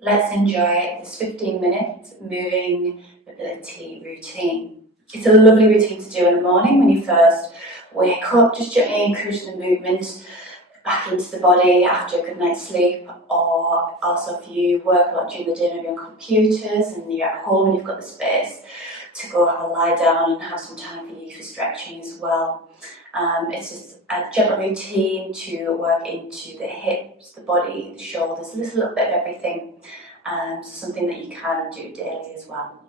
Let's enjoy this 15-minute moving mobility routine. It's a lovely routine to do in the morning when you first wake up, just gently encouraging the movement back into the body after a good night's sleep, or also if you work a lot during the day, maybe on computers and you're at home and you've got the space to go have a lie down and have some time for you for stretching as well. It's just a gentle routine to work into the hips, the body, the shoulders, a little bit of everything. So something that you can do daily as well.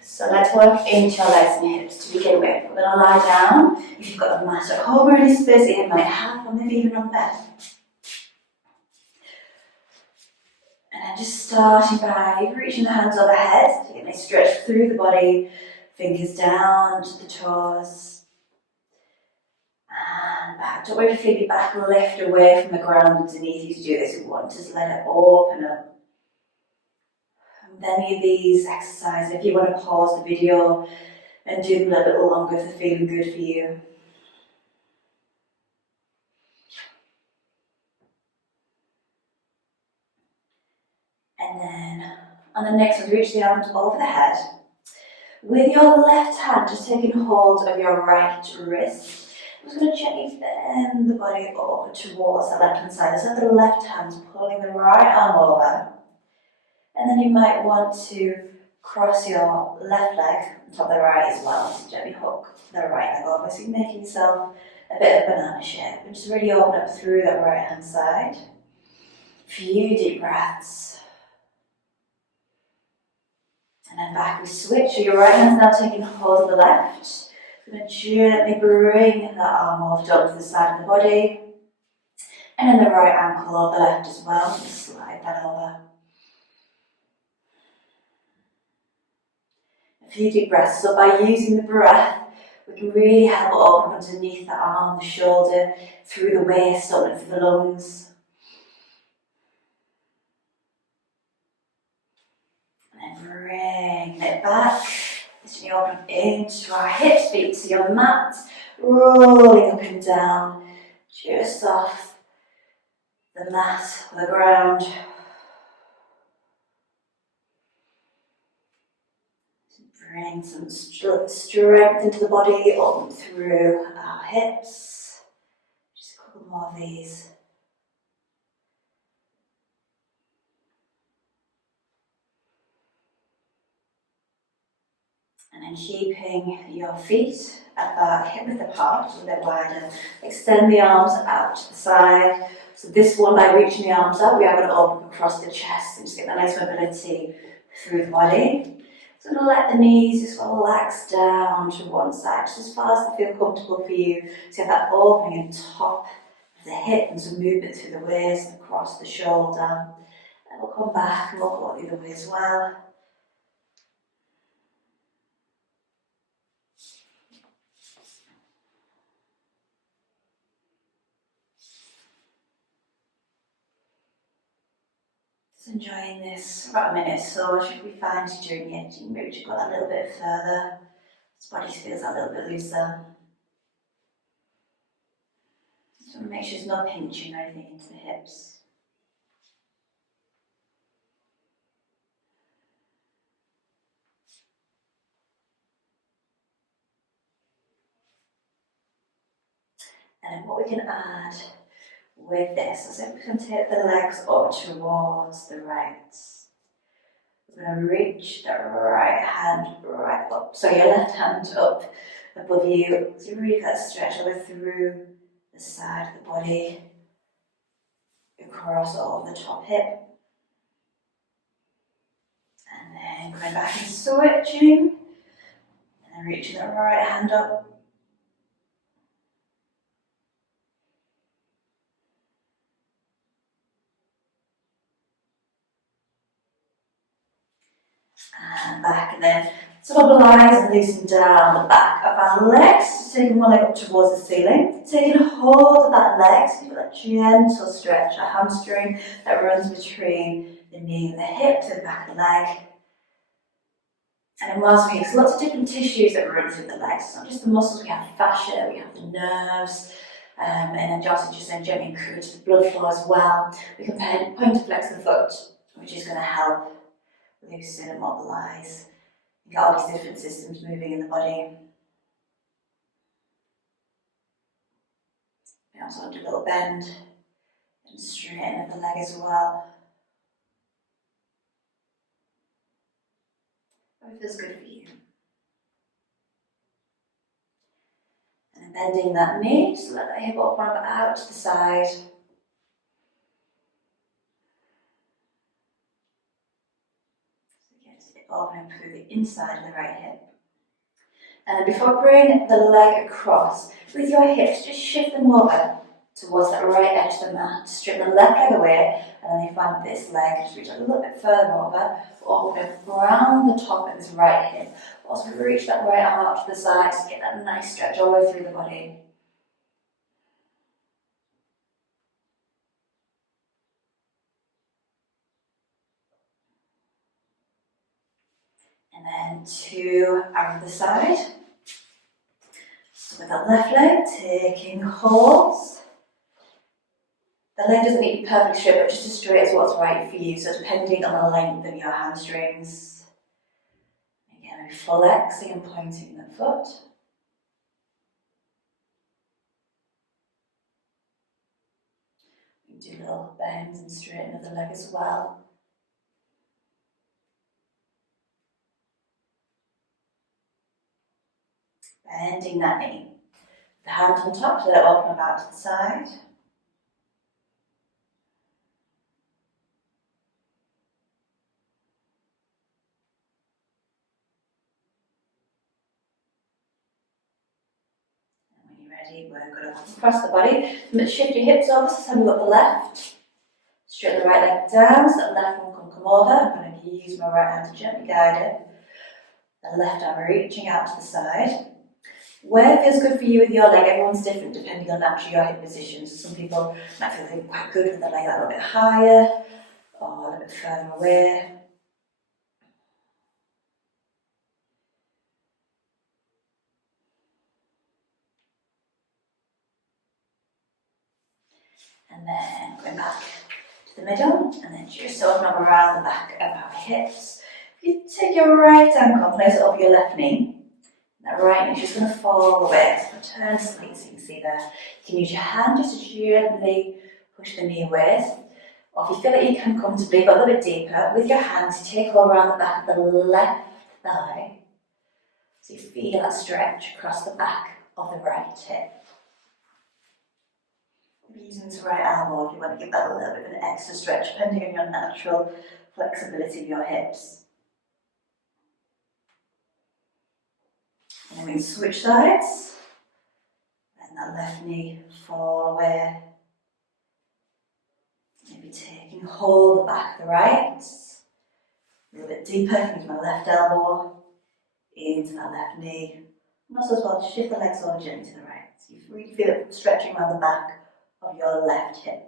So let's work into our legs and hips to begin with. We're going to lie down. If you've got a mat at home or any space that you might have, or maybe even on bed. And then just starting by reaching the hands overhead, so you can stretch through the body, fingers down to the toes. And back. Don't worry if you feel your back lift away from the ground underneath you to do this. You want to just let it open up. And any of these exercises, if you want to pause the video and do them a little bit longer if they're feeling good for you. And then on the next one, reach the arms over the head. With your left hand, just taking hold of your right wrist. I'm just going to gently bend the body over towards the left hand side. So the left hand's pulling the right arm over. And then you might want to cross your left leg on top of the right as well. So gently hook the right leg over. So you're making yourself a bit of banana shape. And just really open up through that right hand side. A few deep breaths. And then back we switch. So your right hand's now taking hold of the left. We're going to gently bring that arm over down to the side of the body. And then the right ankle over the left as well. Just slide that over. A few deep breaths. So by using the breath, we can really help open underneath the arm, the shoulder, through the waist, open through the lungs. And then bring it back. As you open into our hips, feet to your mat, rolling up and down, just off the mat or the ground. Bring some strength into the body, open through our hips. Just a couple more of these. And then keeping your feet about hip-width apart, a bit wider. Extend the arms out to the side. So this one, by reaching the arms up, we are going to open across the chest and just get that nice mobility through the body. So I'm going to let the knees just relax down to one side, just as far as they feel comfortable for you. So you have that opening at the top of the hip and some movement through the waist and across the shoulder. And we'll come back and we'll go the other way as well. Enjoying this for about a minute, so should we find during it, you can maybe just go that little bit further, this body feels a little bit looser. So make sure there's no pinching or anything into the hips. And then what we can add with this, so if we can take the legs up towards the right. We're going to reach the right hand right up. So your left hand up above you. So you really got to stretch over through the side of the body. Across over the top hip. And then going back and switching. And then reaching the right hand up. And back, and then stabilize and loosen down the back of our legs. Just taking one leg up towards the ceiling. Taking hold of that leg, so you've got that gentle stretch, a hamstring that runs between the knee and the hip to the back of the leg. And then whilst we have lots of different tissues that run through the legs, it's not just the muscles, we have the fascia, we have the nerves, and then just gently encourage the blood flow as well. We can point to flex the foot which is going to help loosen and mobilise and get all these different systems moving in the body. We also do a little bend and straighten of the leg as well. It feels good for you. And then bending that knee, just let that hip open up out to the side. Opening through the inside of the right hip. And then before bringing the leg across, with your hips, just shift them over towards that right edge of the mat. Strip the left leg away, and then you find this leg, just reach a little bit further over, open around the top of this right hip. Also reach that right arm out to the side to get that nice stretch all the way through the body. And then 2 around the side. So with that left leg, taking hold. The leg doesn't need to be perfectly straight, but just as straight as what's right for you. So depending on the length of your hamstrings. Again, maybe flexing and pointing the foot. You do little bends and straighten of the leg as well. Bending that knee. The hand on top, let it open up out to the side. And when you're ready, we're going to come across the body. Shift your hips over, so send up the left. Straighten the right leg down, so the left one can come over. I'm going to use my right hand to gently guide it. The left arm reaching out to the side. Where feels good for you with your leg, everyone's different depending on actually your hip position. So some people might feel quite good with the leg a little bit higher or a little bit further away. And then going back to the middle and then just open up around the back of our hips. If you take your right ankle, place it over your left knee. That right knee is just going to fall away. So turn slightly so you can see there. You can use your hand just to gently push the knee away. Or if you feel like you can comfortably go a little bit deeper, with your hands take hold around the back of the left thigh. So you feel that stretch across the back of the right hip. Maybe using this right elbow if you want to give that a little bit of an extra stretch, depending on your natural flexibility of your hips. And then we can switch sides. Let that left knee fall away. Maybe taking hold of the back of the right. A little bit deeper, use my left elbow into that left knee. And also as well, shift the legs over gently to the right. So you really feel it stretching around the back of your left hip.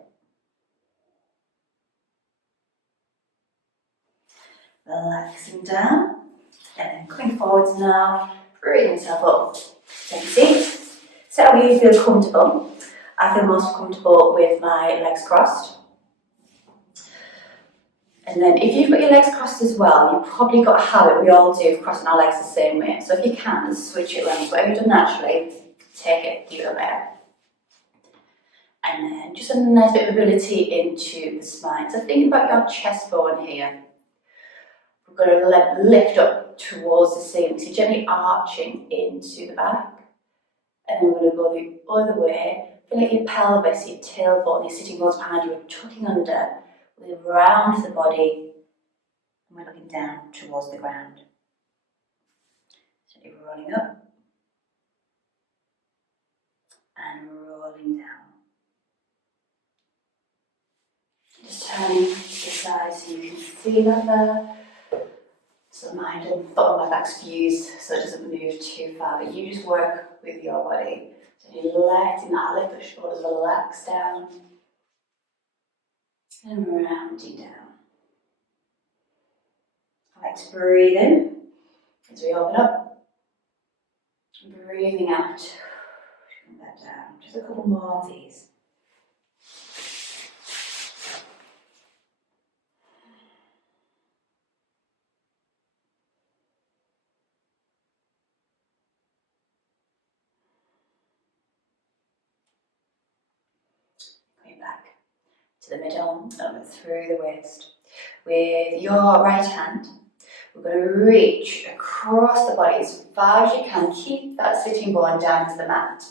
Relaxing down. And then coming forwards now. Bring yourself up. Take a seat. So how you feel comfortable. I feel most comfortable with my legs crossed. And then if you've got your legs crossed as well, you've probably got a habit, we all do, of crossing our legs the same way. So if you can, switch it around. Whatever you've done naturally, take it, give it a bit. And then just a nice bit of mobility into the spine. So think about your chest bone here. We're going to lift up towards the ceiling, so gently arching into the back. And then we're going to go the other way. Feel like your pelvis, your tailbone, your sitting bones behind you are tucking under. We round the body and we're looking down towards the ground. So we're rolling up and rolling down. Just turning to the side so you can see that there. So mind and bottom of my back's fused so it doesn't move too far, but you just work with your body. So you're letting that lift the shoulders relax down and rounding down. I like to breathe in as we open up, breathing out, come back down. Just a couple more of these. to the middle, and through the waist. With your right hand, we're going to reach across the body as far as you can. Keep that sitting bone down to the mat.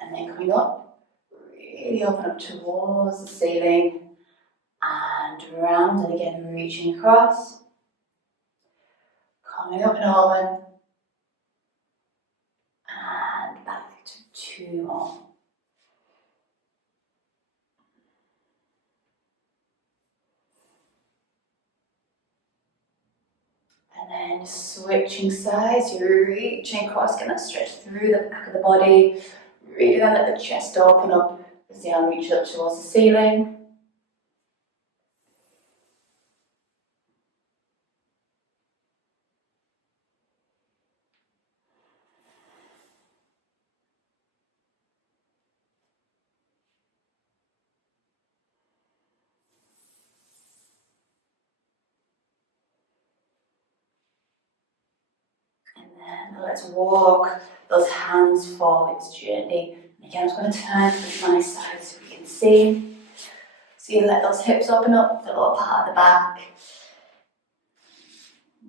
And then coming up, really open up towards the ceiling and round, and again reaching across. Coming up and over. And back to 2 more. And then switching sides, you're reaching across, getting that stretch through the back of the body. Really then let the chest open up as the arm reaches up towards the ceiling. And then let's walk those hands forwards gently. And again, I'm just going to turn to my side so we can see. So you let those hips open up, the lower part of the back.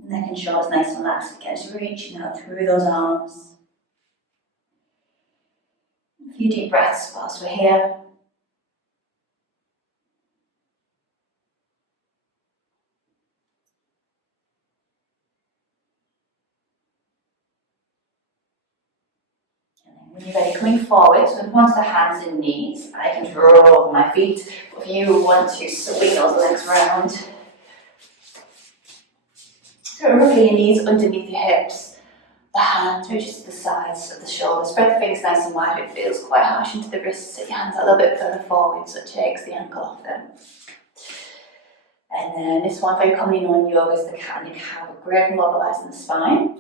Neck and shoulders nice and relaxed. Again, just reaching out through those arms. A few deep breaths whilst we're here. When you're ready, coming forward, so onto the hands and knees. I can draw over my feet. If you want to swing those legs round, so roughly your knees underneath your hips. The hands reaches to the sides of the shoulders. Spread the fingers nice and wide. It feels quite harsh into the wrists. Set your hands a little bit further forward so it takes the ankle off them. And then this one, very commonly known in yoga, is the cat and the cow. Great for mobilising the spine.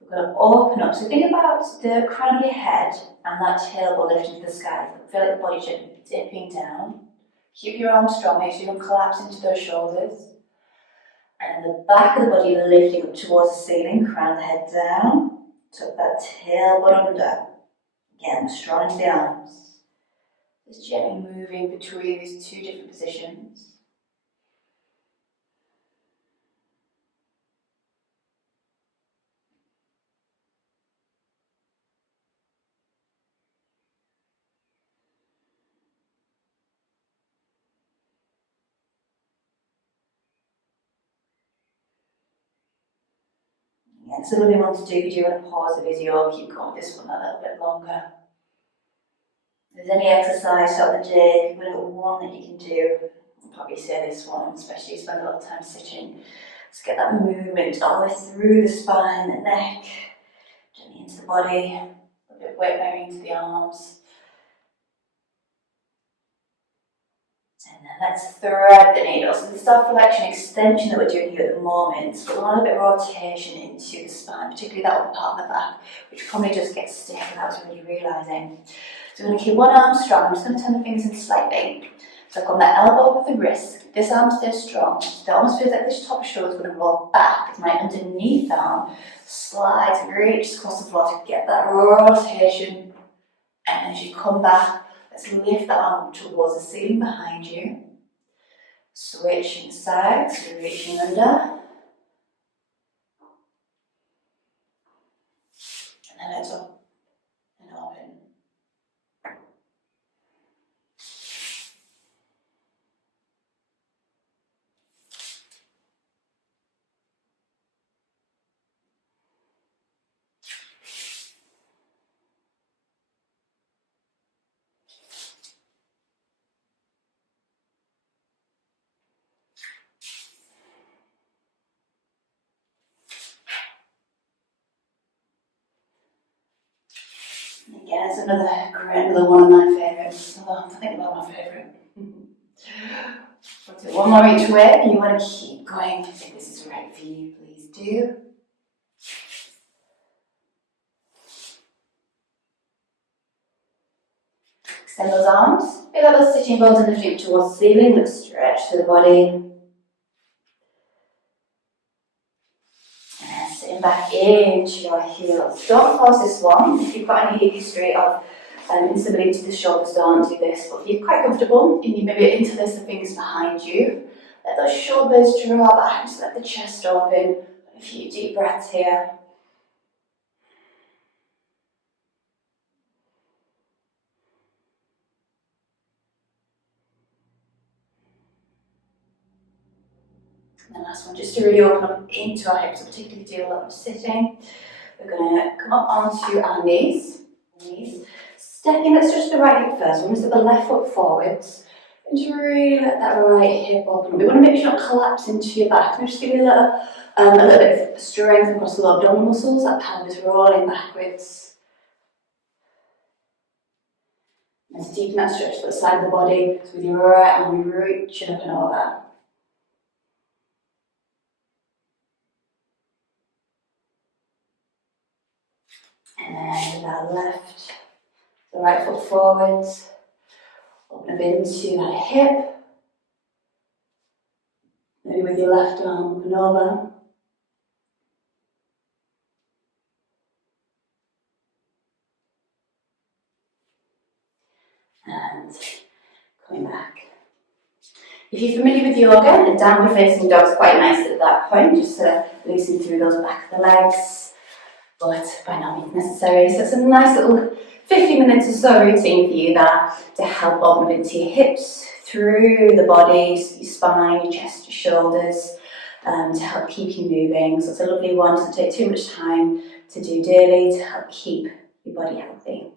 We're going to open up. So think about the crown of your head and that tailbone lifting to the sky. Feel like the body gently dipping down. Keep your arms strong, make sure you don't collapse into those shoulders. And the back of the body lifting up towards the ceiling, crown the head down. Tuck that tailbone under. Again, strong into the arms. Just gently moving between these 2 different positions. Yeah, it's a lovely one to do if you want to pause the video, keep going with this one a little bit longer. If there's any exercise throughout the day, one that you can do, I'll probably say this one, especially if you spend a lot of time sitting. Just get that movement all the way through the spine, the neck, gently into the body, a little bit of weight bearing into the arms. And then let's thread the needle. So the self-flexion extension that we're doing here at the moment, so we want a bit of rotation into the spine, particularly that upper part of the back, which probably just gets stiff without us really realising. So we're going to keep one arm strong. I'm just going to turn the fingers in slightly. So I've got my elbow with the wrist. This arm stays strong. So it almost feels like this top shoulder is going to roll back as my underneath arm slides and reaches across the floor to get that rotation. And as you come back, let's lift the arm towards the ceiling behind you. Switching sides, reaching under. And then let's up and open. Again, it's another one of my favourites. I think about my favourite. Let's do one more each way. If you want to keep going, if this is right for you, please do. Extend those arms. Feel like those sitting bones in the feet towards the ceiling. Look, stretch through the body. Sitting back into your heels. Don't force this one. If you've got any history of instability to the shoulders, don't do this. But if you're quite comfortable and you maybe interlace the fingers behind you, let those shoulders draw back, just let the chest open. A few deep breaths here. And the last one, just to really open up into our hips, particularly if you do a lot of sitting. We're going to come up onto our knees. Stepping, let's touch the right hip first. We're going to step the left foot forwards. And just really let that right hip open. We want to make sure you don't collapse into your back. And just give you a little bit of strength across the lower abdominal muscles. That pelvis rolling backwards. Let's deepen that stretch to the side of the body. So with your right arm, reach it up and over. And then with our left, the right foot forwards. Open up into that hip. Maybe with your left arm up and over. And coming back. If you're familiar with yoga, a downward facing dog is quite nice at that point, just loosen through those back of the legs, but by no means necessary. So it's a nice little 50 minutes or so routine for you there to help open up into your hips, through the body, your spine, your chest, your shoulders, to help keep you moving. So it's a lovely one, doesn't take too much time to do daily to help keep your body healthy.